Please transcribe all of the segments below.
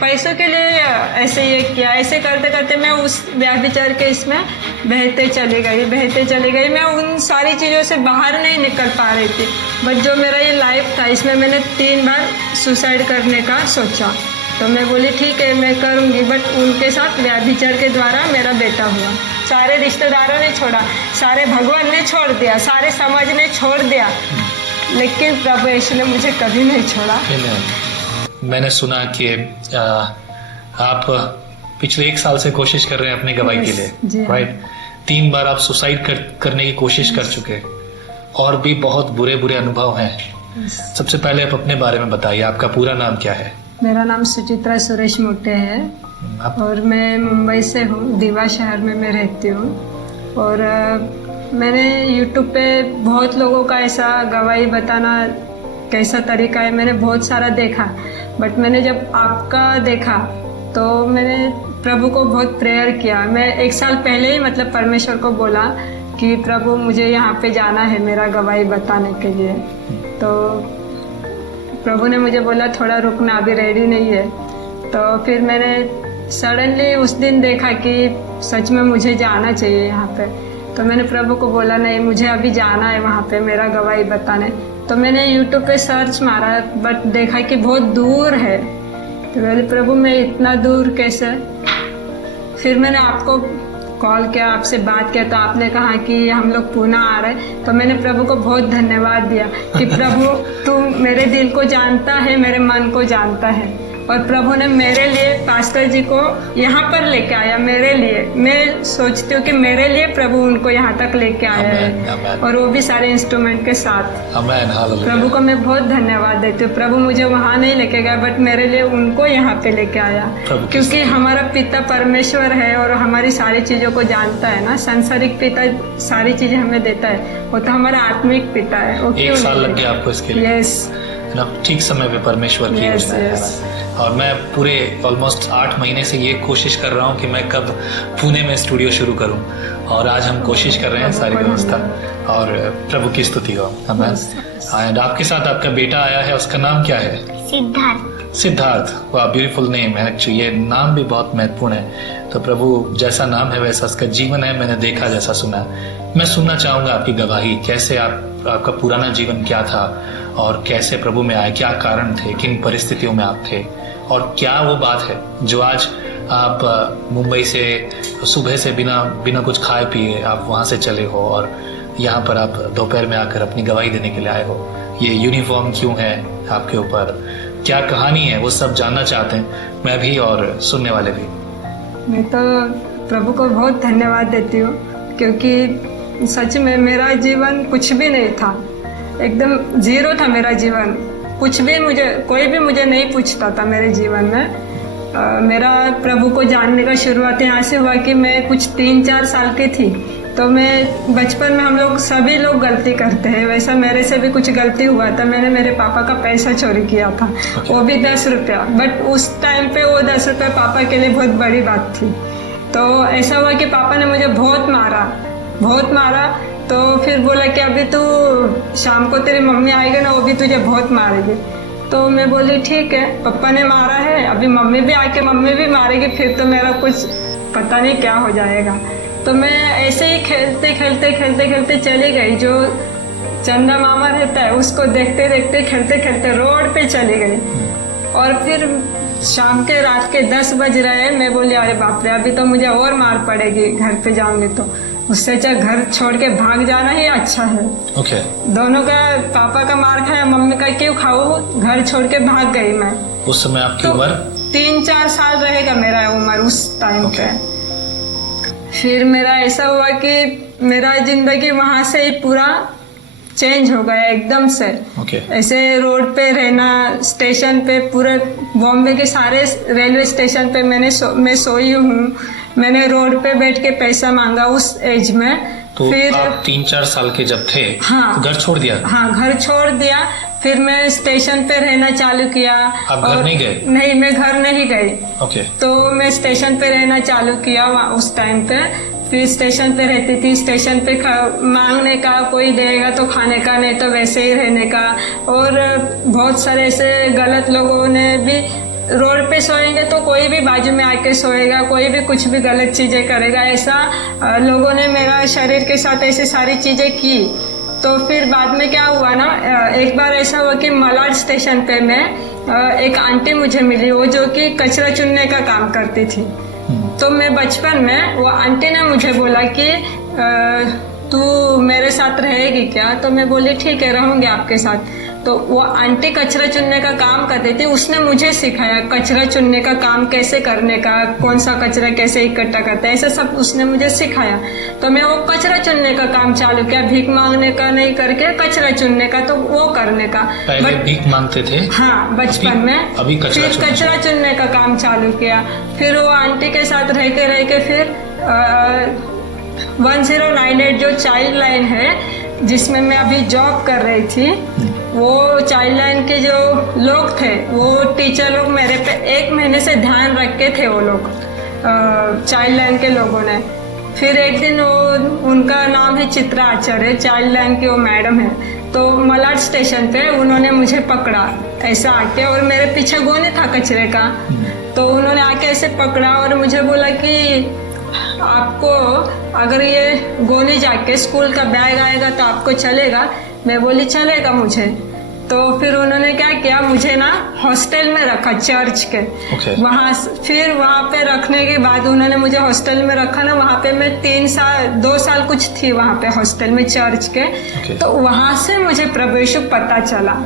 पैसों के लिए ऐसे ये किया। ऐसे करते करते मैं उस व्यभिचार के इसमें बहते चली गई। मैं उन सारी चीज़ों से बाहर नहीं निकल पा रही थी। बट जो मेरा ये लाइफ था, इसमें मैंने 3 बार सुसाइड करने का सोचा। तो मैं बोली ठीक है मैं करूँगी, बट उनके साथ व्यभिचार के द्वारा मेरा बेटा हुआ। सारे रिश्तेदारों ने छोड़ा, सारे भगवान ने छोड़ दिया, सारे समाज ने छोड़ दिया, लेकिन प्रभु यीशु ने मुझे कभी नहीं छोड़ा। मैंने सुना कि आप पिछले 1 साल से कोशिश कर रहे हैं अपनी गवाही के लिए, राइट? 3 बार आप सुसाइड करने की कोशिश कर चुके, और भी बहुत बुरे बुरे अनुभव हैं। सबसे पहले आप अपने बारे में बताइए, आपका पूरा नाम क्या है? मेरा नाम सुचित्रा सुरेश मोटे है और मैं मुंबई से हूँ, दीवा शहर में मैं रहती हूँ। और मैंने यूट्यूब पे बहुत लोगों का ऐसा गवाही बताना कैसा तरीका है, मैंने बहुत सारा देखा। बट मैंने जब आपका देखा तो मैंने प्रभु को बहुत प्रेयर किया। मैं 1 साल पहले ही मतलब परमेश्वर को बोला कि प्रभु मुझे यहाँ पे जाना है मेरा गवाही बताने के लिए। तो प्रभु ने मुझे बोला थोड़ा रुकना, अभी रेडी नहीं है। तो फिर मैंने सडनली उस दिन देखा कि सच में मुझे जाना चाहिए यहाँ पे। तो मैंने प्रभु को बोला नहीं, मुझे अभी जाना है वहाँ पे मेरा गवाही बताने। तो मैंने यूट्यूब पे सर्च मारा, बट देखा कि बहुत दूर है। तो बोले प्रभु मैं इतना दूर कैसे? फिर मैंने आपको कॉल किया, आपसे बात किया, तो आपने कहा कि हम लोग पुणे आ रहे। तो मैंने प्रभु को बहुत धन्यवाद दिया कि प्रभु तू मेरे दिल को जानता है, मेरे मन को जानता है। और प्रभु ने मेरे लिए पास्टर जी को यहाँ पर लेके आया। मेरे लिए, मैं सोचती हूँ कि मेरे लिए प्रभु उनको यहाँ तक लेके आया है, और वो भी सारे इंस्ट्रूमेंट के साथ। प्रभु को मैं बहुत धन्यवाद देती हूँ। प्रभु मुझे वहाँ नहीं लेके गया, बट मेरे लिए उनको यहाँ पे लेके आया, क्योंकि हमारा पिता परमेश्वर है और हमारी सारी चीज़ों को जानता है ना। सांसारिक पिता सारी चीज़ें हमें देता है, वो तो हमारा आत्मिक पिता है। 1 साल लग गया आपको इसके लिए? यस, ठीक समय पे परमेश्वर की योजना है। और मैं पूरे ऑलमोस्ट 8 महीने से ये कोशिश कर रहा हूँ कि मैं कब पुणे में स्टूडियो शुरू करूँ, और आज हम कोशिश कर रहे हैं सारी व्यवस्था, और प्रभु की स्तुति हो। एंड आपके साथ आपका बेटा आया है, उसका नाम क्या है? सिद्धार्थ। वाह, ब्यूटीफुल नेम है। एक्चुअली ये नाम भी बहुत महत्वपूर्ण है। तो प्रभु जैसा नाम है वैसा उसका जीवन है, मैंने देखा जैसा सुना। मैं सुनना चाहूँगा आपकी गवाही, कैसे आपका पुराना जीवन क्या था और कैसे प्रभु में आए, क्या कारण थे, किन परिस्थितियों में आप थे, और क्या वो बात है जो आज आप मुंबई से सुबह से बिना कुछ खाए पिए आप वहाँ से चले हो, और यहाँ पर आप दोपहर में आकर अपनी गवाही देने के लिए आए हो। ये यूनिफॉर्म क्यों है आपके ऊपर, क्या कहानी है, वो सब जानना चाहते हैं, मैं भी और सुनने वाले भी। मैं तो प्रभु को बहुत धन्यवाद देती हूँ, क्योंकि सच में मेरा जीवन कुछ भी नहीं था, एकदम जीरो था मेरा जीवन। कुछ भी कोई भी मुझे नहीं पूछता था मेरे जीवन में। मेरा प्रभु को जानने का शुरुआत यहाँ से हुआ कि मैं कुछ 3-4 साल की थी। तो मैं बचपन में, हम लोग सभी लोग गलती करते हैं, वैसा मेरे से भी कुछ गलती हुआ था। मैंने मेरे पापा का पैसा चोरी किया था, वो भी 10 रुपया। बट उस टाइम पे वो 10 रुपये पापा के लिए बहुत बड़ी बात थी। तो ऐसा हुआ कि पापा ने मुझे बहुत मारा। तो फिर बोला कि अभी तू शाम को तेरी मम्मी आएगी ना, वो भी तुझे बहुत मारेगी। तो मैं बोली ठीक है, पापा ने मारा है, अभी मम्मी भी मारेगी, फिर तो मेरा कुछ पता नहीं क्या हो जाएगा। तो मैं ऐसे ही खेलते चली गई। जो चंदा मामा रहता है उसको देखते खेलते रोड पे चली गई। और फिर शाम के रात के 10 बज रहे हैं। मैं बोली अरे बाप रे, अभी तो मुझे और मार पड़ेगी, घर पे जाऊंगी तो। उससे अच्छा घर छोड़ के भाग जाना ही अच्छा है। Okay. दोनों का, पापा का मार खाया, मम्मी का क्यों खाऊं, घर छोड़ के भाग गई मैं। उस समय आपकी उम्र 3-4 साल रहेगा मेरा उम्र उस टाइम पे। फिर मेरा ऐसा हुआ कि मेरा जिंदगी वहां से ही पूरा चेंज हो गया एकदम से। ऐसे रोड पे रहना, स्टेशन पे, पूरे बॉम्बे के सारे रेलवे स्टेशन पे मैं सोई हूँ। मैंने रोड पे बैठ के पैसा मांगा उस एज में। तो फिर आप 3-4 साल के जब थे, हाँ, तो घर छोड़ दिया? हाँ, घर छोड़ दिया। फिर मैं स्टेशन पे रहना चालू किया। आप घर नहीं गए? नहीं, मैं घर नहीं गई। तो मैं स्टेशन पे रहना चालू किया उस टाइम पे। फिर स्टेशन पे रहती थी, स्टेशन पे मांगने का, कोई देगा तो खाने का, नहीं तो वैसे ही रहने का। और बहुत सारे ऐसे गलत लोगों ने भी रोड पे सोएंगे तो कोई भी बाजू में आके सोएगा, कोई भी कुछ भी गलत चीजें करेगा। ऐसा लोगों ने मेरा शरीर के साथ ऐसी सारी चीजें की। तो फिर बाद में क्या हुआ ना, एक बार ऐसा हुआ कि मलाड स्टेशन पे मैं एक आंटी मुझे मिली, वो जो कि कचरा चुनने का काम करती थी। तो मैं बचपन में वो आंटी ने मुझे बोला कि तू मेरे साथ रहेगी क्या? तो मैं बोली ठीक है, रहूंगी आपके साथ। तो वो आंटी कचरा चुनने का काम करती थी, उसने मुझे सिखाया कचरा चुनने का काम कैसे करने का, कौन सा कचरा कैसे इकट्ठा करता है, ऐसा सब उसने मुझे सिखाया। तो मैं वो कचरा चुनने का काम चालू किया, भीख मांगने का नहीं करके कचरा चुनने का, तो वो करने का। पहले भीख मांगते थे? हाँ, बचपन में। अभी फिर कचरा चुनने का काम चालू किया। फिर वो आंटी के साथ रह के फिर 1098 जो चाइल्ड लाइन है जिसमें मैं अभी जॉब कर रही थी, वो चाइल्ड लाइन के जो लोग थे, वो टीचर लोग मेरे पे 1 महीने से ध्यान रखे थे। वो लोग चाइल्ड लाइन के लोगों ने। फिर एक दिन वो, उनका नाम है चित्रा आचार्य, चाइल्ड लाइन की वो मैडम है। तो मलाड स्टेशन पे उन्होंने मुझे पकड़ा ऐसा आके, और मेरे पीछे गोनी था कचरे का। तो उन्होंने आके ऐसे पकड़ा और मुझे बोला कि आपको अगर ये गोली जाके स्कूल का बैग आएगा तो आपको चलेगा? मैं बोली चलेगा मुझे। तो फिर उन्होंने क्या किया, मुझे ना हॉस्टल में रखा चर्च के। फिर वहाँ पे रखने के बाद उन्होंने मुझे हॉस्टल में रखा ना, वहाँ पे मैं 2 साल कुछ थी वहाँ पे हॉस्टल में चर्च के। तो वहाँ से मुझे प्रभु यीशु पता चला।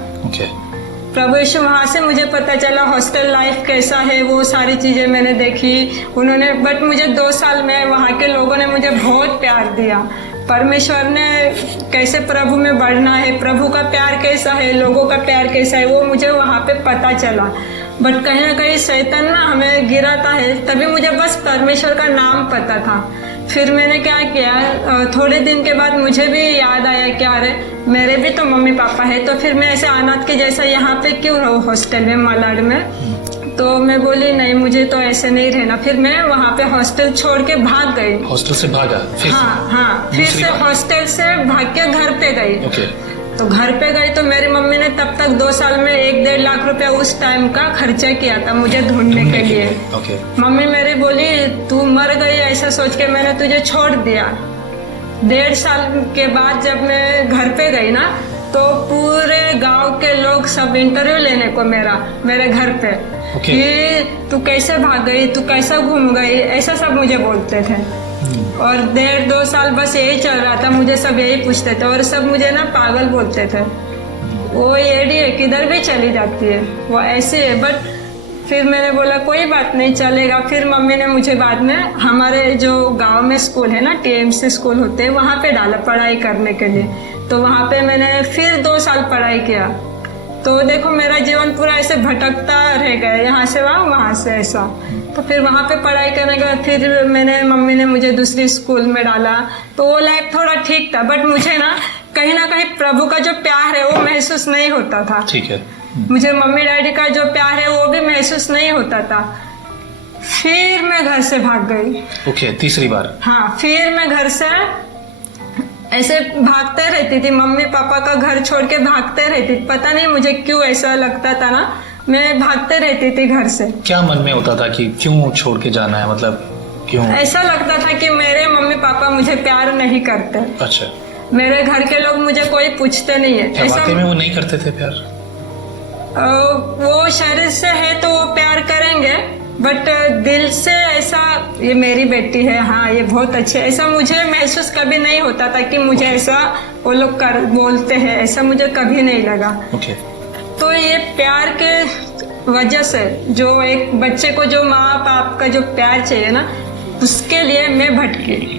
प्रभु यीशु वहाँ से मुझे पता चला, हॉस्टल लाइफ कैसा है, वो सारी चीजें मैंने देखी उन्होंने। बट मुझे 2 साल में वहाँ के लोगों ने मुझे बहुत प्यार दिया। परमेश्वर ने कैसे प्रभु में बढ़ना है, प्रभु का प्यार कैसा है, लोगों का प्यार कैसा है, वो मुझे वहाँ पे पता चला। बट कहीं ना कहीं शैतान ना हमें गिराता है, तभी मुझे बस परमेश्वर का नाम पता था। फिर मैंने क्या किया, थोड़े दिन के बाद मुझे भी याद आया कि अरे मेरे भी तो मम्मी पापा है, तो फिर मैं ऐसे अनाथ के जैसा यहाँ पे क्यों रहूँ हॉस्टल में मलाड में। तो मैं बोली नहीं, मुझे तो ऐसे नहीं रहना। फिर मैं वहाँ पे हॉस्टल छोड़ के भाग गई। हॉस्टल से भागा? हाँ, फिर से हॉस्टल से भाग के घर पे गई। तो घर पे गई तो मेरी मम्मी ने तब तक 2 साल में 1-1.5 लाख रुपया उस टाइम का खर्चा किया था मुझे ढूंढने के लिए। मम्मी मेरी बोली तू मर गई ऐसा सोच के मैंने तुझे छोड़ दिया। 1.5 साल के बाद जब मैं घर पे गई ना, तो पूरे गांव के लोग सब इंटरव्यू लेने को मेरे घर पे कि तू कैसे भाग गई, तू कैसा घूम गई, ऐसा सब मुझे बोलते थे। और 1.5-2 साल बस यही चल रहा था, मुझे सब यही पूछते थे और सब मुझे ना पागल बोलते थे। वो एडी है, किधर भी चली जाती है, वो ऐसी है। बट फिर मैंने बोला कोई बात नहीं, चलेगा। फिर मम्मी ने मुझे बाद में हमारे जो गांव में स्कूल है ना, TMC स्कूल होते हैं, वहाँ पे डाला पढ़ाई करने के लिए। तो वहाँ पे मैंने फिर 2 साल पढ़ाई किया। तो देखो मेरा जीवन पूरा ऐसे भटकता रह गया, यहाँ से वहाँ से ऐसा। तो फिर वहाँ पे पढ़ाई करने के बाद फिर मम्मी ने मुझे दूसरी स्कूल में डाला। तो वो लाइफ थोड़ा ठीक था, बट मुझे ना कहीं प्रभु का जो प्यार है वो महसूस नहीं होता था। ठीक है। मुझे मम्मी डैडी का जो प्यार है वो भी महसूस नहीं होता था। फिर मैं घर से भाग गई। तीसरी बार? हाँ, फिर मैं घर से ऐसे भागते रहती थी, मम्मी पापा का घर छोड़ के भागते रहती थी। पता नहीं मुझे क्यों ऐसा लगता था ना, मैं भागते रहती थी घर से। क्या मन में होता था कि क्यों छोड़ के जाना है, मतलब क्यों? ऐसा लगता था कि मेरे मम्मी पापा मुझे प्यार नहीं करते। अच्छा। मेरे घर के लोग मुझे कोई पूछते नहीं है। ऐसा वाकई में वो नहीं करते थे प्यार? वो शरीर से है तो वो प्यार करेंगे, बट दिल से ऐसा ये मेरी बेटी है, हाँ ये बहुत अच्छी है, ऐसा मुझे महसूस कभी नहीं होता था कि मुझे ऐसा वो लोग बोलते हैं, ऐसा मुझे कभी नहीं लगा। तो ये प्यार के वजह से जो एक बच्चे को जो माँ बाप का जो प्यार चाहिए ना, उसके लिए मैं भटकी।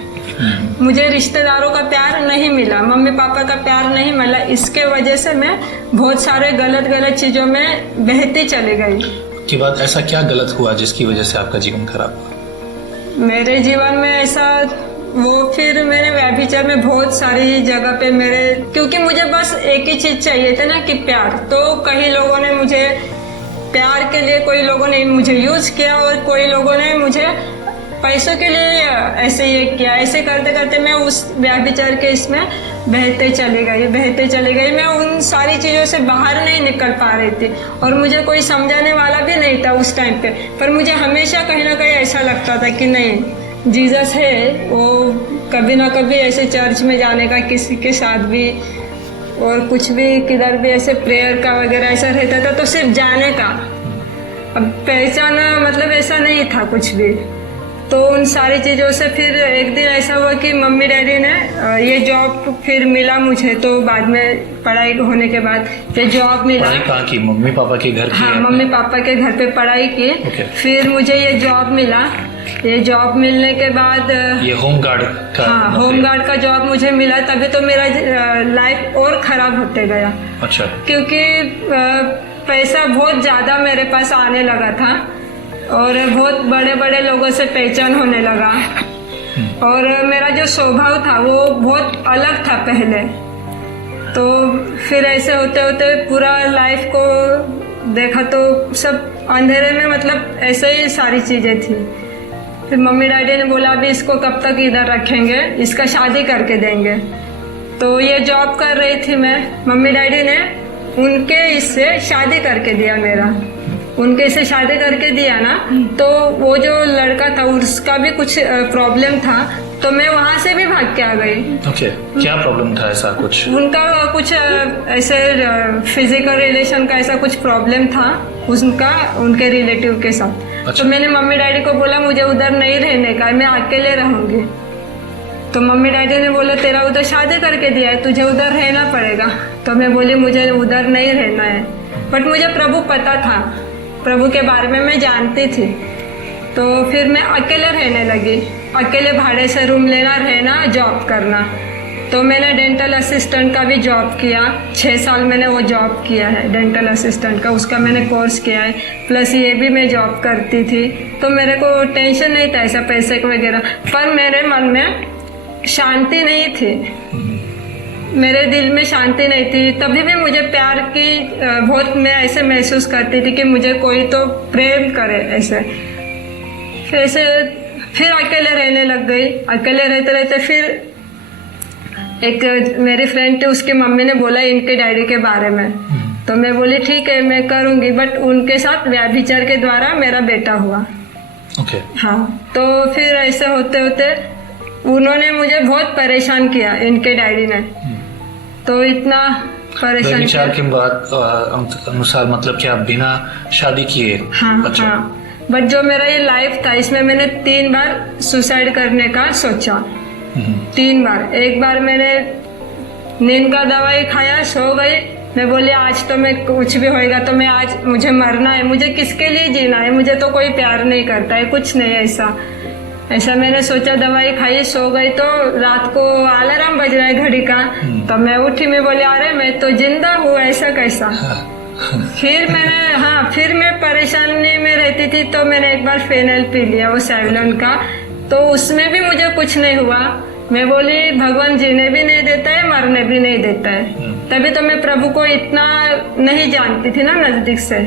मुझे रिश्तेदारों का प्यार नहीं मिला, मम्मी पापा का प्यार नहीं मिला, इसके वजह से मैं बहुत सारे गलत चीजों में बहती चली गई। की बात ऐसा क्या गलत हुआ जिसकी वजह से आपका जीवन खराब हुआ? मेरे जीवन में ऐसा फिर मैंने व्यभिचार में बहुत सारी जगह पे क्योंकि मुझे बस एक ही चीज चाहिए था ना कि प्यार। तो कई लोगों ने मुझे प्यार के लिए, कोई लोगों ने मुझे यूज किया और कोई लोगों ने मुझे पैसों के लिए ऐसे ये किया। ऐसे करते करते मैं उस व्यभिचार के इसमें बहते चले गई। मैं उन सारी चीज़ों से बाहर नहीं निकल पा रही थी और मुझे कोई समझाने वाला भी नहीं था उस टाइम पे। पर मुझे हमेशा कहीं ना कहीं ऐसा लगता था कि नहीं, जीसस है, वो कभी ना कभी ऐसे चर्च में जाने का, किसी के साथ भी और कुछ भी किधर भी ऐसे प्रेयर का वगैरह ऐसा रहता था तो सिर्फ जाने का। अब पहचाना मतलब ऐसा नहीं था कुछ भी। तो उन सारी चीज़ों से फिर एक दिन ऐसा हुआ कि मम्मी डैडी ने ये जॉब फिर मिला मुझे। तो बाद में पढ़ाई होने के बाद ये जॉब मिला। पढ़ाई कहाँ की? मम्मी पापा के घर की? हाँ, मम्मी पापा के घर पे पढ़ाई की। फिर मुझे ये जॉब मिला। ये जॉब मिलने के बाद ये होम गार्ड का? हाँ, होम गार्ड का जॉब मुझे मिला। तभी तो मेरा लाइफ और ख़राब होते गया। अच्छा। क्योंकि पैसा बहुत ज़्यादा मेरे पास आने लगा था और बहुत बड़े बड़े लोगों से पहचान होने लगा और मेरा जो स्वभाव था वो बहुत अलग था पहले। तो फिर ऐसे होते होते पूरा लाइफ को देखा तो सब अंधेरे में, मतलब ऐसे ही सारी चीज़ें थी। फिर मम्मी डैडी ने बोला अभी इसको कब तक इधर रखेंगे, इसका शादी करके देंगे। तो ये जॉब कर रही थी मैं। मम्मी डैडी ने उनके इससे शादी करके दिया मेरा। उनके से शादी करके दिया ना, तो वो जो लड़का था उसका भी कुछ प्रॉब्लम था, तो मैं वहाँ से भी भाग के आ गई। ओके। क्या प्रॉब्लम था? ऐसा कुछ उनका कुछ ऐसे फिजिकल रिलेशन का ऐसा कुछ प्रॉब्लम था उनका, उनके रिलेटिव के साथ। अच्छा। तो मैंने मम्मी डैडी को बोला मुझे उधर नहीं रहने का, मैं अकेले रहूंगी। तो मम्मी डैडी ने बोला तेरा उधर शादी करके दिया है, तुझे उधर रहना पड़ेगा। तो मैं बोली मुझे उधर नहीं रहना है। बट मुझे प्रभु पता था, प्रभु के बारे में मैं जानती थी। तो फिर मैं अकेले रहने लगी, अकेले भाड़े से रूम लेना, रहना, जॉब करना। तो मैंने डेंटल असिस्टेंट का भी जॉब किया। 6 साल मैंने वो जॉब किया है डेंटल असिस्टेंट का, उसका मैंने कोर्स किया है। प्लस ये भी मैं जॉब करती थी। तो मेरे को टेंशन नहीं था ऐसा पैसे वगैरह, पर मेरे मन में शांति नहीं थी, मेरे दिल में शांति नहीं थी। तभी भी मुझे प्यार की बहुत मैं ऐसे महसूस करती थी कि मुझे कोई तो प्रेम करे ऐसे। फिर अकेले रहने लग गई। अकेले रहते रहते फिर एक मेरी फ्रेंड थी, उसकी मम्मी ने बोला इनके डैडी के बारे में। तो मैं बोली ठीक है मैं करूँगी। बट उनके साथ व्यभिचार के द्वारा मेरा बेटा हुआ। ओके। हाँ, तो फिर ऐसे होते होते उन्होंने मुझे बहुत परेशान किया, इनके डैडी ने। तो इतना परेशान विचार के बाद अनुसार मतलब कि आप बिना शादी किए? हाँ। अच्छा। हाँ, बट जो मेरा ये लाइफ था इसमें मैंने 3 बार सुसाइड करने का सोचा। 3 बार। एक बार मैंने नींद का दवाई खाया, सो गई। मैं बोली आज तो मैं कुछ भी होएगा तो मैं आज मुझे मरना है, मुझे किसके लिए जीना है, मुझे तो कोई प्यार नहीं करता है, कुछ नहीं ऐसा मैंने सोचा। दवाई खाई, सो गई। तो रात को अलार्म बज रहा है घड़ी का, तो मैं उठी, मैं बोली अरे मैं तो जिंदा हूँ, ऐसा कैसा। फिर मैं परेशानी में रहती थी। तो मैंने एक बार फेनल पी लिया, वो सेवलॉन का। तो उसमें भी मुझे कुछ नहीं हुआ। मैं बोली भगवान जीने भी नहीं देता है, मरने भी नहीं देता है। तभी तो मैं प्रभु को इतना नहीं जानती थी ना नजदीक से।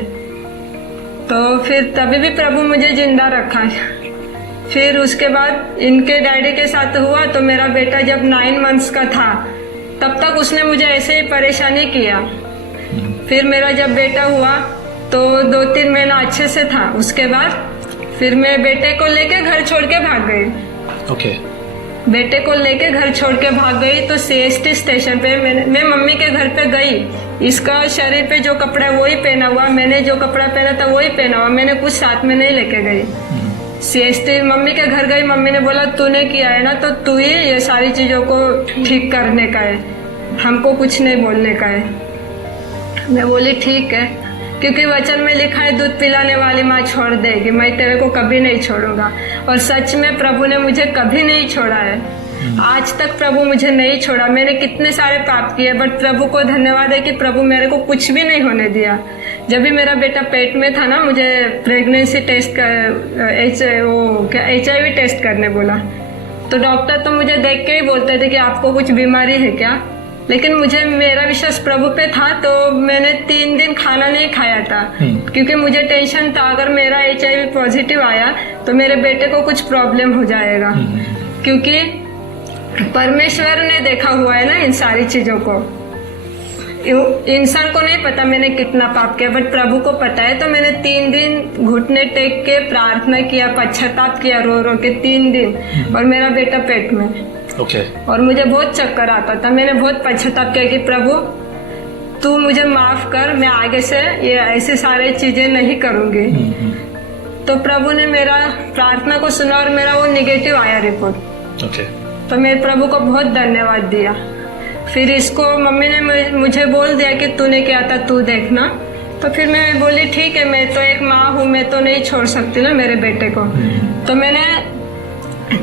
तो फिर तभी भी प्रभु मुझे जिंदा रखा। फिर उसके बाद इनके डैडी के साथ हुआ। तो मेरा बेटा जब 9 मंथ्स का था तब तक उसने मुझे ऐसे ही परेशानी किया। फिर मेरा जब बेटा हुआ तो 2-3 महीना अच्छे से था। उसके बाद फिर मैं बेटे को लेके घर छोड़ के भाग गई। ओके। बेटे को लेके घर छोड़ के भाग गई। तो CST स्टेशन पे मैं मम्मी के घर पे गई। इसका शरीर पे जो कपड़ा है वही पहना हुआ, मैंने जो कपड़ा पहना था वही पहना हुआ, मैंने कुछ साथ में नहीं लेके गई। CST मम्मी के घर गई। मम्मी ने बोला तूने किया है ना, तो तू ही ये सारी चीज़ों को ठीक करने का है, हमको कुछ नहीं बोलने का है। मैं बोली ठीक है, क्योंकि वचन में लिखा है दूध पिलाने वाली माँ छोड़ देगी, मैं तेरे को कभी नहीं छोड़ूंगा। और सच में प्रभु ने मुझे कभी नहीं छोड़ा है। आज तक प्रभु मुझे नहीं छोड़ा। मैंने कितने सारे पाप किए, बट प्रभु को धन्यवाद है कि प्रभु मेरे को कुछ भी नहीं होने दिया। जब भी मेरा बेटा पेट में था ना, मुझे प्रेगनेंसी टेस्ट HIV टेस्ट करने बोला। तो डॉक्टर तो मुझे देख के ही बोलते थे कि आपको कुछ बीमारी है क्या। लेकिन मुझे मेरा विश्वास प्रभु पे था, तो मैंने 3 दिन खाना नहीं खाया था, क्योंकि मुझे टेंशन था अगर मेरा HIV पॉजिटिव आया तो मेरे बेटे को कुछ प्रॉब्लम हो जाएगा, क्योंकि परमेश्वर ने देखा हुआ है ना इन सारी चीजों को। इंसान को नहीं पता मैंने कितना पाप किया, बट प्रभु को पता है। तो मैंने 3 दिन घुटने टेक के प्रार्थना किया, पश्चाताप किया रो रो के 3 दिन, और मेरा बेटा पेट में। और मुझे बहुत चक्कर आता था। मैंने बहुत पश्चाताप किया कि प्रभु तू मुझे माफ कर, मैं आगे से ये ऐसी सारी चीजें नहीं करूंगी। तो प्रभु ने मेरा प्रार्थना को सुना और मेरा वो निगेटिव आया रिपोर्ट। तो मैं प्रभु को बहुत धन्यवाद दिया। फिर इसको मम्मी ने मुझे बोल दिया कि तूने क्या था तू देखना। तो फिर मैं बोली ठीक है, मैं तो एक माँ हूँ, मैं तो नहीं छोड़ सकती ना मेरे बेटे को। तो मैंने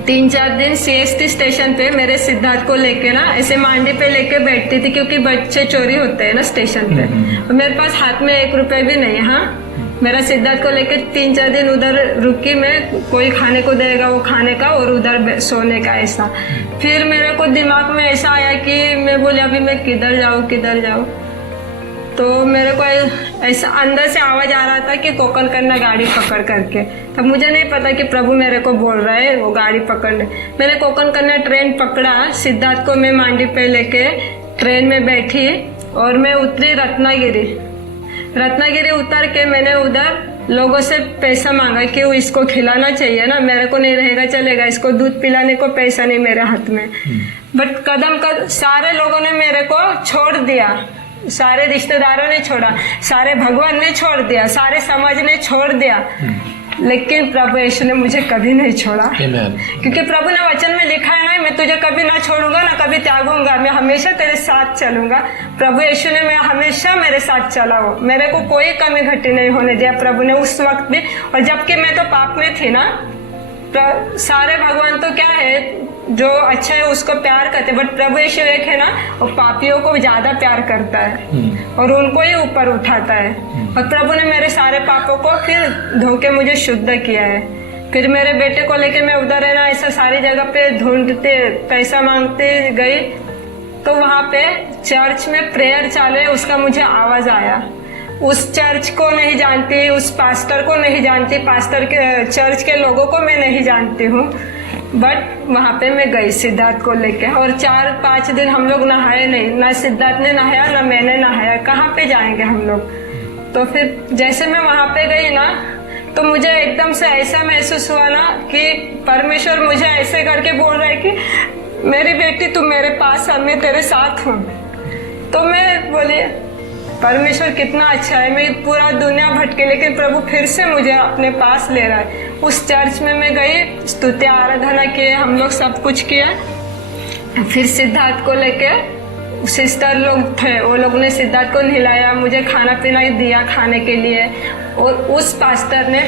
3-4 दिन CST स्टेशन पे मेरे सिद्धार्थ को लेके ना ऐसे मांडी पे लेके बैठती थी, क्योंकि बच्चे चोरी होते हैं ना स्टेशन पे, और मेरे पास हाथ में 1 रुपए भी नहीं है। हाँ, मेरा सिद्धार्थ को लेके 3-4 दिन उधर रुकी मैं, कोई खाने को देगा वो खाने का और उधर सोने का ऐसा। फिर मेरे को दिमाग में ऐसा आया कि मैं बोली अभी मैं किधर जाऊँ। तो मेरे को ऐसा अंदर से आवाज आ रहा था कि कोकण करना गाड़ी पकड़ करके। तब मुझे नहीं पता कि प्रभु मेरे को बोल रहा है वो गाड़ी पकड़ने। मैंने कोकण करना ट्रेन पकड़ा, सिद्धार्थ को मैं मांडी पे लेके ट्रेन में बैठी और मैं उतरी रत्नागिरी उतर के मैंने उधर लोगों से पैसा मांगा कि वो इसको खिलाना चाहिए ना, मेरे को नहीं रहेगा चलेगा, इसको दूध पिलाने को पैसा नहीं मेरे हाथ में। बट कदम सारे लोगों ने मेरे को छोड़ दिया, सारे रिश्तेदारों ने छोड़ा, सारे भगवान ने छोड़ दिया, सारे समाज ने छोड़ दिया, लेकिन प्रभु यीशु ने मुझे कभी नहीं छोड़ा। क्योंकि प्रभु ने वचन में लिखा है ना, मैं तुझे कभी ना छोड़ूंगा ना कभी त्यागूंगा, मैं हमेशा तेरे साथ चलूंगा। प्रभु यीशु ने मैं हमेशा मेरे साथ चला हो, मेरे को कोई कमी घटी नहीं होने दिया प्रभु ने उस वक्त भी। और जबकि मैं तो पाप में थी ना, सारे भगवान तो क्या है जो अच्छा है उसको प्यार करते, बट प्रभु यीशु एक है ना, और पापियों को ज्यादा प्यार करता है और उनको ही ऊपर उठाता है। और प्रभु ने मेरे सारे पापों को फिर धोके मुझे शुद्ध किया है। फिर मेरे बेटे को लेके मैं उधर है ना ऐसा सारी जगह पे ढूंढते पैसा मांगते गई, तो वहां पे चर्च में प्रेयर चालू है, उसका मुझे आवाज आया। उस चर्च को नहीं जानती, उस पास्टर को नहीं जानती, पास्टर के चर्च के लोगों को मैं नहीं जानती हूँ, बट वहां पे मैं गई सिद्धार्थ को लेके। और 4-5 दिन हम लोग नहाए नहीं, ना सिद्धार्थ ने नहाया ना मैंने नहाया, कहाँ पे जाएंगे हम लोग। तो फिर जैसे मैं वहां पे गई ना, तो मुझे एकदम से ऐसा महसूस हुआ ना कि परमेश्वर मुझे ऐसे करके बोल रहा है कि मेरी बेटी तू मेरे पास है, मैं तेरे साथ हूँ। तो मैं बोली परमेश्वर कितना अच्छा है, मैं पूरा दुनिया भटके लेकिन प्रभु फिर से मुझे अपने पास ले रहा है। उस चर्च में मैं गई, स्तुति आराधना किए, हम लोग सब कुछ किया। फिर सिद्धार्थ को लेके सिस्टर लोग थे, वो लोग ने सिद्धार्थ को नहलाया, मुझे खाना पीना दिया खाने के लिए। और उस पास्टर ने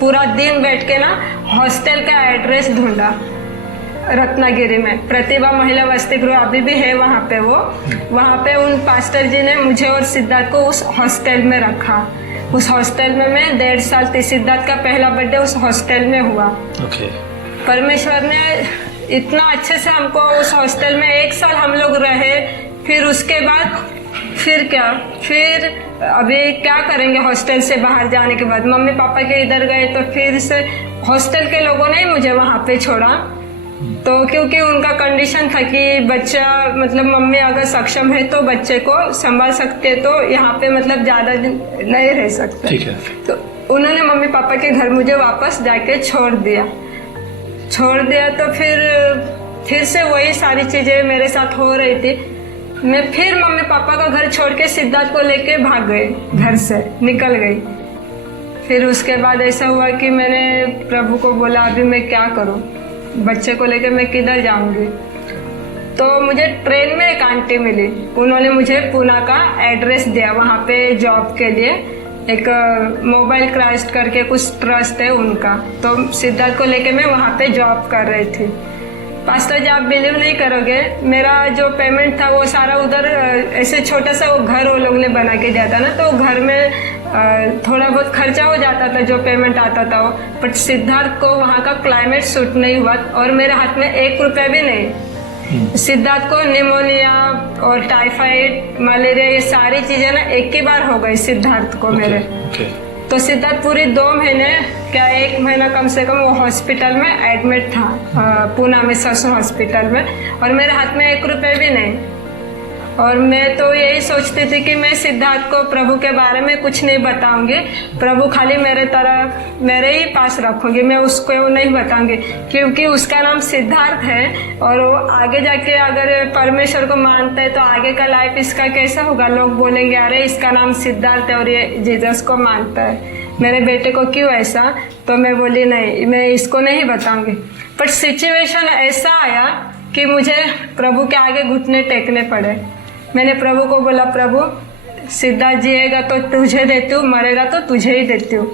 पूरा दिन बैठ के ना हॉस्टल का एड्रेस ढूंढा रत्नागिरी में, प्रतिभा महिला वसति गृह अभी भी है वहाँ पे। वहाँ पे उन पास्टर जी ने मुझे और सिद्धार्थ को उस हॉस्टल में रखा। उस हॉस्टल में मैं 1.5 साल थी। सिद्धार्थ का पहला बर्थडे उस हॉस्टल में हुआ। परमेश्वर ने इतना अच्छे से हमको उस हॉस्टल में 1 साल हम लोग रहे। फिर उसके बाद फिर अभी क्या करेंगे हॉस्टल से बाहर जाने के बाद। मम्मी पापा के इधर गए तो फिर से हॉस्टल के लोगों ने मुझे वहाँ पे छोड़ा। तो क्योंकि उनका कंडीशन था कि बच्चा मतलब मम्मी अगर सक्षम है तो बच्चे को संभाल सकते, तो यहाँ पे मतलब ज्यादा दिन नहीं रह सकते। ठीक है। तो उन्होंने मम्मी पापा के घर मुझे वापस जाके छोड़ दिया। तो फिर से वही सारी चीजें मेरे साथ हो रही थी। मैं फिर मम्मी पापा का घर छोड़ के सिद्धार्थ को लेके भाग गए, घर से निकल गई। फिर उसके बाद ऐसा हुआ कि मैंने प्रभु को बोला अभी मैं क्या करूं, बच्चे को लेके मैं किधर जाऊंगी। तो मुझे ट्रेन में एक आंटी मिली, उन्होंने मुझे पूना का एड्रेस दिया, वहाँ पे जॉब के लिए एक मोबाइल क्राइस्ट करके कुछ ट्रस्ट है उनका। तो सिद्धार्थ को लेके मैं वहाँ पे जॉब कर रही थी। पास्टर जी आप बिलीव नहीं करोगे, मेरा जो पेमेंट था वो सारा उधर ऐसे छोटा सा वो घर वो लोग ने बना के दिया था ना, तो घर में थोड़ा बहुत खर्चा हो जाता था जो पेमेंट आता था वो। बट सिद्धार्थ को वहाँ का क्लाइमेट सूट नहीं हुआ और मेरे हाथ में 1 रुपया भी नहीं। सिद्धार्थ को निमोनिया और टाइफाइड, मलेरिया, ये सारी चीजें ना एक ही बार हो गई सिद्धार्थ को मेरे। तो सिद्धार्थ पूरी 2 महीने, क्या 1 महीना कम से कम वो हॉस्पिटल में एडमिट था, पूना में ससु हॉस्पिटल में, और मेरे हाथ में 1 रुपए भी नहीं। और मैं तो यही सोचती थी कि मैं सिद्धार्थ को प्रभु के बारे में कुछ नहीं बताऊंगी, प्रभु खाली मेरे ही पास रखूंगी, मैं उसको वो नहीं बताऊंगी, क्योंकि उसका नाम सिद्धार्थ है और वो आगे जाके अगर परमेश्वर को मानता है तो आगे का लाइफ इसका कैसा होगा। लोग बोलेंगे अरे इसका नाम सिद्धार्थ है और ये जीसस को मानता है, मेरे बेटे को क्यों ऐसा। तो मैं बोली नहीं, मैं इसको नहीं बताऊंगी। पर सिचुएशन ऐसा आया कि मुझे प्रभु के आगे घुटने टेकने पड़े। मैंने प्रभु को बोला, प्रभु सिद्धार्थ जिएगा तो तुझे देती हूँ, मरेगा तो तुझे ही देती हूँ।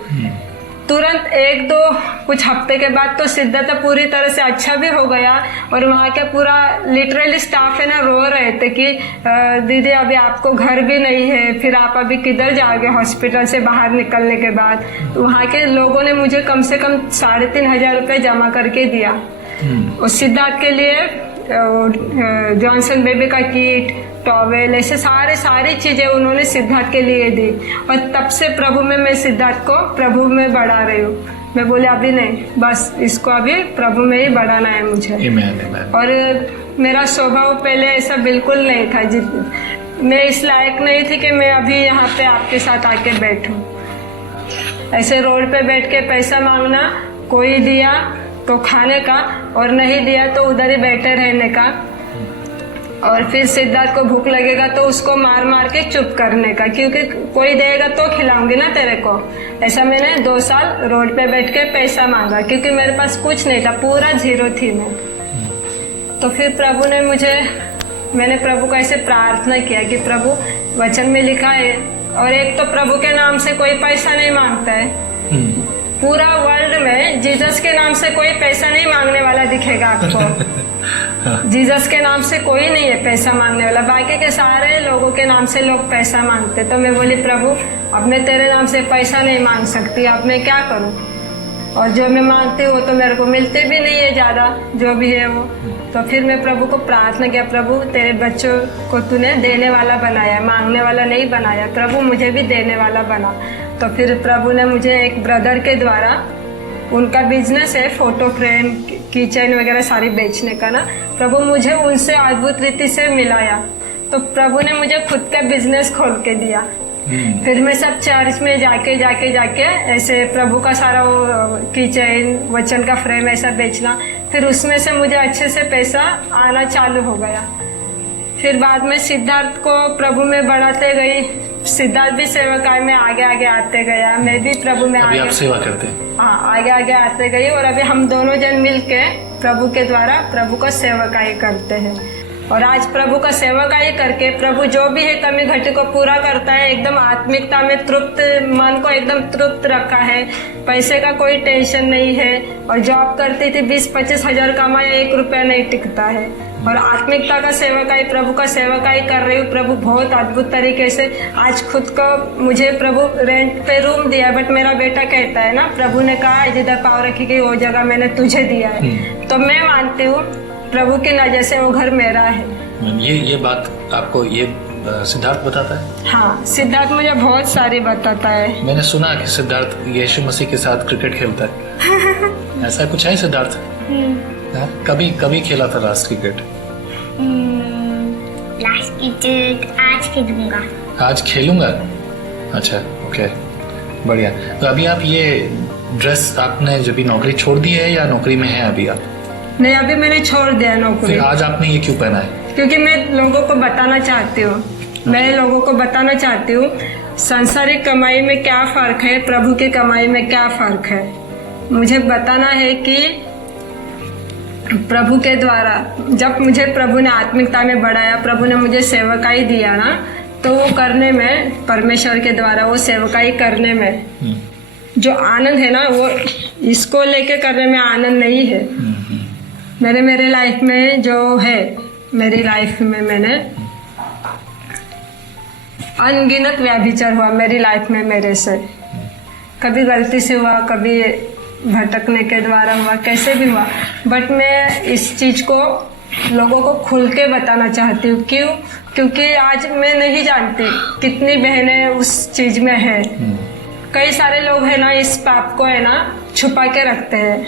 तुरंत 1-2 कुछ हफ्ते के बाद तो सिद्धार्थ पूरी तरह से अच्छा भी हो गया, और वहाँ के पूरा लिटरली स्टाफ है ना रो रहे थे कि दीदी अभी आपको घर भी नहीं है, फिर आप अभी किधर जाओगे हॉस्पिटल से बाहर निकलने के बाद। तो वहाँ के लोगों ने मुझे कम से कम 3,500 रुपये जमा करके दिया, और सिद्धार्थ के लिए जॉनसन बेबी का किट, टॉवेल, ऐसे सारी चीजें उन्होंने सिद्धार्थ के लिए दी। और तब से प्रभु में मैं सिद्धार्थ को प्रभु में बढ़ा रही हूँ। मैं बोले अभी नहीं, बस इसको अभी प्रभु में ही बढ़ाना है मुझे। और मेरा स्वभाव पहले ऐसा बिल्कुल नहीं था, मैं इस लायक नहीं थी कि मैं अभी यहाँ पे आपके साथ आके बैठूं। ऐसे रोड पे बैठ के पैसा मांगना, कोई दिया तो खाने का, और नहीं दिया तो उधर ही बैठे रहने का, और फिर सिद्धार्थ को भूख लगेगा तो उसको मार मार के चुप करने का, क्योंकि कोई देगा तो खिलाऊंगी ना तेरे को। ऐसा मैंने 2 साल रोड पे बैठ के पैसा मांगा, क्योंकि मेरे पास कुछ नहीं था, पूरा 0 थी मैं। तो फिर प्रभु ने मैंने प्रभु को ऐसे प्रार्थना किया कि प्रभु वचन में लिखा है, और एक तो प्रभु के नाम से कोई पैसा नहीं मांगता है, पूरा वर्ल्ड में जीसस के नाम से कोई पैसा नहीं मांगने वाला दिखेगा आपको। जीसस के नाम से कोई नहीं है पैसा मांगने वाला, बाकी के सारे लोगों के नाम से लोग पैसा मांगते। तो मैं बोली प्रभु अब मैं तेरे नाम से पैसा नहीं मांग सकती, अब मैं क्या करूं, और जो मैं मांगती हूँ तो मेरे को मिलते भी नहीं है ज़्यादा, जो भी है वो। तो फिर मैं प्रभु को प्रार्थना किया, प्रभु तेरे बच्चों को तूने देने वाला बनाया, मांगने वाला नहीं बनाया, प्रभु मुझे भी देने वाला बना। तो फिर प्रभु ने मुझे एक ब्रदर के द्वारा, उनका बिजनेस है फोटो फ्रेम, किचन वगैरह सारी बेचने का ना, प्रभु मुझे उनसे अद्भुत रीति से मिलाया। तो प्रभु ने मुझे खुद का बिजनेस खोल के दिया। फिर मैं सब चर्च में जाके ऐसे प्रभु का सारा वो किचन, वचन का फ्रेम ऐसा बेचना, फिर उसमें से मुझे अच्छे से पैसा आना चालू हो गया। फिर बाद में सिद्धार्थ को प्रभु में बढ़ाते गई, सिद्धार्थ भी सेवकाई में आगे आते गया, मैं भी प्रभु में अभी आप सेवा करते हैं? हाँ, आगे आते गई, और अभी हम दोनों जन मिलके प्रभु के द्वारा प्रभु को सेवकाई करते हैं। और आज प्रभु का सेवकाई करके प्रभु जो भी है कमी घटी को पूरा करता है, एकदम आत्मिकता में तृप्त, मन को एकदम तृप्त रखा है, पैसे का कोई टेंशन नहीं है। और जॉब करती थी 20-25 हजार कमाया, 1 रुपया नहीं टिकता है, और आत्मिकता का सेवकाई, प्रभु का सेवकाई कर रही हूँ। प्रभु बहुत अद्भुत तरीके से आज खुद को मुझे प्रभु रेंट पे रूम दिया, बट मेरा बेटा कहता है ना, प्रभु ने कहा जिधर पाँव रखेगी वो जगह मैंने तुझे दिया है। तो मैं मानती हूँ प्रभु की नजर से वो घर मेरा है। ये बात आपको ये सिद्धार्थ बताता है? हाँ, सिद्धार्थ मुझे बहुत सारी बताता है। मैंने सुना कि सिद्धार्थ यीशु मसीह के साथ क्रिकेट खेलता है। ऐसा कुछ है सिद्धार्थ? कभी खेला था लास्ट क्रिकेट? लास्ट क्रिकेट आज खेलूंगा। आज खेलूंगा? अच्छा, ओके, बढ़िया। तो अभी आप ये ड्रेस आपने जब भी नौकरी छोड़ दी है या नौकरी में है अभी आप? नहीं, अभी मैंने छोड़ दिया नौकरी। फिर आज आपने ये क्यों पहना है? क्योंकि मैं लोगों को बताना चाहती हूँ, मैं लोगों को बताना चाहती हूँ सांसारिक कमाई में क्या फर्क है, प्रभु की कमाई में क्या फर्क है। मुझे बताना है कि प्रभु के द्वारा जब मुझे प्रभु ने आत्मिकता में बढ़ाया, प्रभु ने मुझे सेवकाई दिया ना, तो वो करने में, परमेश्वर के द्वारा वो सेवकाई करने में जो आनंद है ना, वो इसको लेके करने में आनंद नहीं है। मेरे लाइफ में जो है, मेरी लाइफ में मैंने अनगिनत व्यभिचार हुआ मेरी लाइफ में मेरे से, कभी गलती से हुआ, कभी भटकने के द्वारा हुआ, कैसे भी हुआ, बट मैं इस चीज़ को लोगों को खुल के बताना चाहती हूँ। क्यों? क्योंकि आज मैं नहीं जानती कितनी बहनें उस चीज में है। कई सारे लोग है ना इस पाप को है ना छुपा के रखते हैं,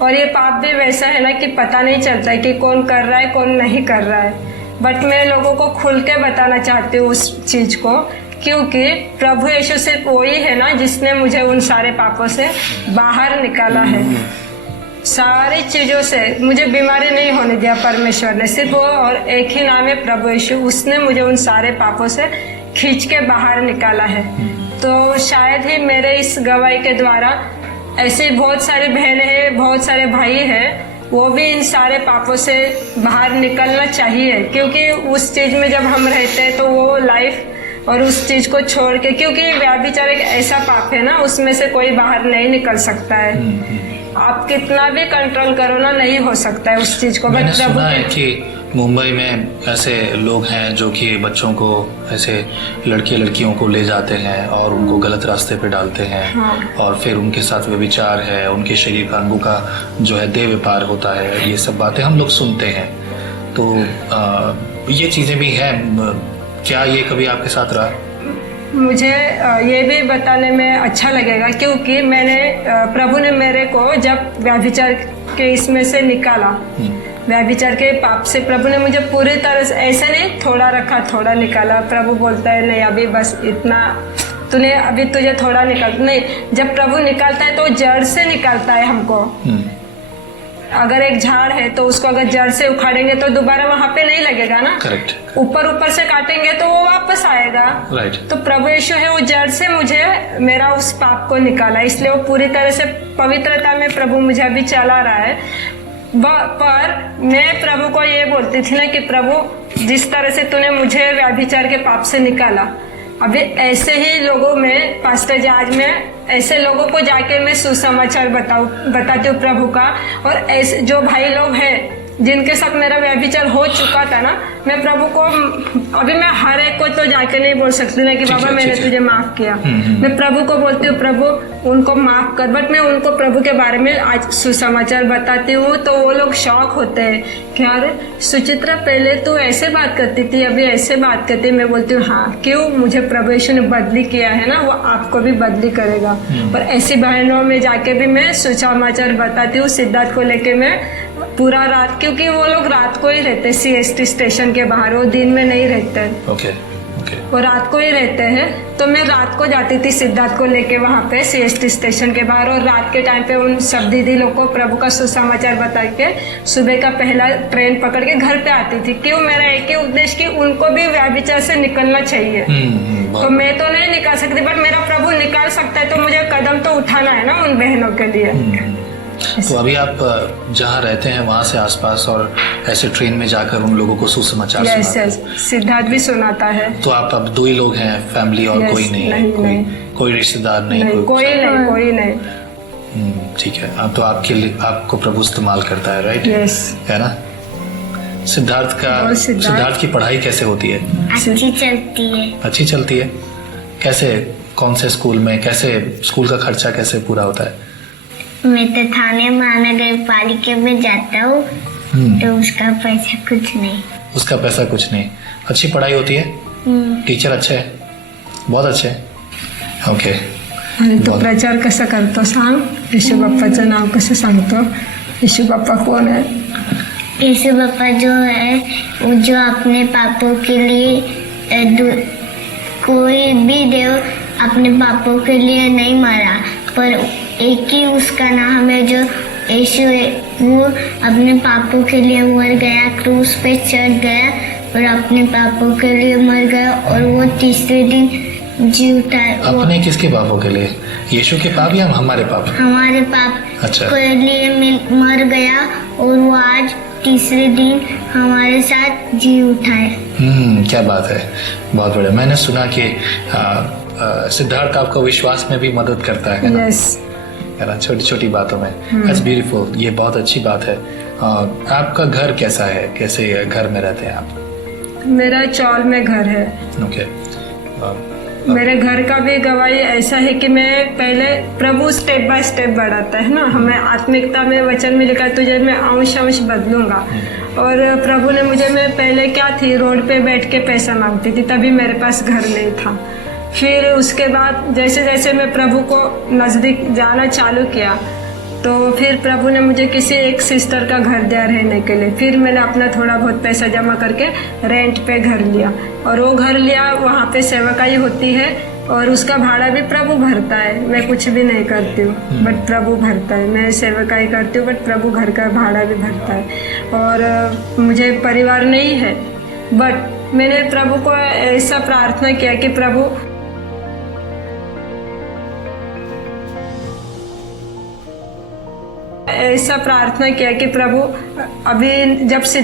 और ये पाप भी वैसा है ना कि पता नहीं चलता है कि कौन कर रहा है कौन नहीं कर रहा है। बट मैं लोगों को खुल के बताना चाहती हूँ उस चीज को, क्योंकि प्रभु यीशु सिर्फ वही है ना जिसने मुझे उन सारे पापों से बाहर निकाला है। सारी चीजों से मुझे बीमारी नहीं होने दिया परमेश्वर ने, सिर्फ वो और एक ही नाम है प्रभु यीशु, उसने मुझे उन सारे पापों से खींच के बाहर निकाला है। तो शायद ही मेरे इस गवाही के द्वारा ऐसी बहुत सारी बहनें हैं, बहुत सारे भाई हैं, वो भी इन सारे पापों से बाहर निकलना चाहिए। क्योंकि उस चीज में जब हम रहते हैं तो वो लाइफ और उस चीज को छोड़ के, क्योंकि व्यभिचार एक ऐसा पाप है ना उसमें से कोई बाहर नहीं निकल सकता है। आप कितना भी कंट्रोल करो ना नहीं हो सकता है उस चीज को। मैंने सुना है कि मुंबई में ऐसे लोग हैं जो कि बच्चों को ऐसे लड़कियों को ले जाते हैं और उनको गलत रास्ते पे डालते हैं। हाँ। और फिर उनके साथ व्यभिचार है, उनके शरीर का अंगों का जो है देह व्यापार होता है। ये सब बातें हम लोग सुनते हैं। तो ये चीज़ें भी हैं। क्या ये कभी आपके साथ रहा? मुझे ये भी बताने में अच्छा लगेगा, क्योंकि मैंने प्रभु ने मेरे को जब व्यभिचार के इसमें से निकाला, व्यभिचार के पाप से प्रभु ने मुझे पूरी तरह से, ऐसे नहीं थोड़ा रखा थोड़ा निकाला। प्रभु बोलता है नहीं अभी बस इतना तूने, अभी तुझे थोड़ा निकाल नहीं। जब प्रभु निकालता है तो जड़ से निकालता है हमको। अगर एक झाड़ है तो उसको अगर जड़ से उखाड़ेंगे तो दोबारा वहां पे नहीं लगेगा ना। करेक्ट। ऊपर से काटेंगे तो वो वापस आएगा। राइट। तो प्रभु यीशु है वो जड़ से मुझे मेरा उस पाप को निकाला, इसलिए वो पूरी तरह से पवित्रता में प्रभु मुझे अभी चला रहा है। पर मैं प्रभु को ये बोलती थी ना कि प्रभु जिस तरह से तूने मुझे व्यभिचार के पाप से निकाला, अभी ऐसे ही लोगों में पास्टर जी आज मैं ऐसे लोगों को जाके मैं सुसमाचार बताती हूँ प्रभु का। और ऐसे जो भाई लोग हैं जिनके साथ मेरा व्यभिचार हो चुका था ना, मैं प्रभु को अभी मैं हर एक को तो जाके नहीं बोल सकती ना कि बाबा मैंने तुझे माफ किया। मैं प्रभु को बोलती हूँ प्रभु उनको माफ कर। बट मैं उनको प्रभु के बारे में आज सुसमाचार बताती हूँ तो वो लोग शौक होते हैं कि अरे सुचित्रा पहले तू ऐसे बात करती थी अभी ऐसे बात करती। मैं बोलती हूँ हाँ, क्यों? मुझे प्रभु यीशु ने बदली किया है ना, वो आपको भी बदली करेगा। पर ऐसी बहनों में जाके भी मैं सुसमाचार बताती हूँ। सिद्धार्थ को लेके मैं पूरा रात, क्योंकि वो लोग रात को ही रहते CST स्टेशन के बाहर, वो दिन में नहीं रहते। ओके। वो रात को ही रहते हैं। तो मैं रात को जाती थी सिद्धार्थ को लेके वहाँ पे CST स्टेशन के बाहर, और रात के टाइम पे उन सब दीदी लोग को प्रभु का सुसमाचार बता के सुबह का पहला ट्रेन पकड़ के घर पे आती थी। क्यों? मेरा एक ही उद्देश्य कि उनको भी व्यभिचार से निकलना चाहिए। तो मैं तो नहीं निकाल सकती, बट मेरा प्रभु निकाल सकता है, तो मुझे कदम तो उठाना है ना उन बहनों के लिए। तो अभी आप जहाँ रहते हैं वहाँ से आसपास और ऐसे ट्रेन में जाकर उन लोगों को सुसमाचार सुनाते हैं? सिद्धार्थ भी सुनाता है। तो आप अब 2 ही लोग हैं फैमिली और कोई नहीं? कोई रिश्तेदार नहीं? कोई नहीं। ठीक है। अब तो आपके लिए आपको प्रभु इस्तेमाल करता है, राइट? है ना? सिद्धार्थ की पढ़ाई कैसे होती है? अच्छी चलती है। कैसे, कौन से स्कूल में, कैसे स्कूल का खर्चा कैसे पूरा होता है? मैं तो थाने महानगर पालिका में जाता हूँ, तो उसका पैसा कुछ नहीं। अच्छी पढ़ाई होती है? टीचर अच्छे है? बहुत अच्छे है। ओके। आणि तो प्रचार कसा करतो सांग? येशू बाप्पाचं नाव कसं सांगतो? येशू बाप्पा कोण है? येशू बाप्पा जो है वो जो अपने पापों के लिए कोई भी देव अपने पापों के लिए नहीं मरा, पर एक ही उसका नाम है जो यीशु है। वो अपने पापों के लिए मर गया, क्रूस पे चढ़ गया और अपने पापों के लिए मर गया, और वो तीसरे दिन जी उठा है। अपने किसके पापों के लिए? यीशु के पाप या हमारे पाप? हमारे पाप अच्छा। के लिए मर गया, और वो आज तीसरे दिन हमारे साथ जी उठा है। क्या बात है, बहुत बढ़िया। मैंने सुना कि सिद्धार्थ आपको विश्वास में भी मदद करता है ना? है ना, छोटी छोटी बातों में। That's beautiful. ये बहुत अच्छी बात है। आपका घर कैसा है? कैसे घर में रहते हैं आप? मेरा चौल में घर है। ओके। मेरे घर का भी गवाही ऐसा है कि मैं पहले प्रभु स्टेप बाय स्टेप बढ़ाता है ना, हमें आत्मिकता में वचन में लिखा तुझे मैं अंश अंश बदलूंगा। और प्रभु ने मुझे, मैं पहले क्या थी, रोड पे बैठ के पैसा मांगती थी, तभी मेरे पास घर नहीं था। फिर उसके बाद जैसे जैसे मैं प्रभु को नज़दीक जाना चालू किया तो फिर प्रभु ने मुझे किसी एक सिस्टर का घर दिया रहने के लिए। फिर मैंने अपना थोड़ा बहुत पैसा जमा करके रेंट पे घर लिया और वो घर लिया, वहाँ पे सेवकाई होती है और उसका भाड़ा भी प्रभु भरता है। मैं कुछ भी नहीं करती हूँ बट प्रभु भरता है। मैं सेवकाई करती हूँ बट प्रभु घर का भाड़ा भी भरता है। और मुझे परिवार नहीं है बट मैंने प्रभु को ऐसा प्रार्थना किया कि प्रभु ऐसा प्रार्थना किया कि प्रभु अभी जब से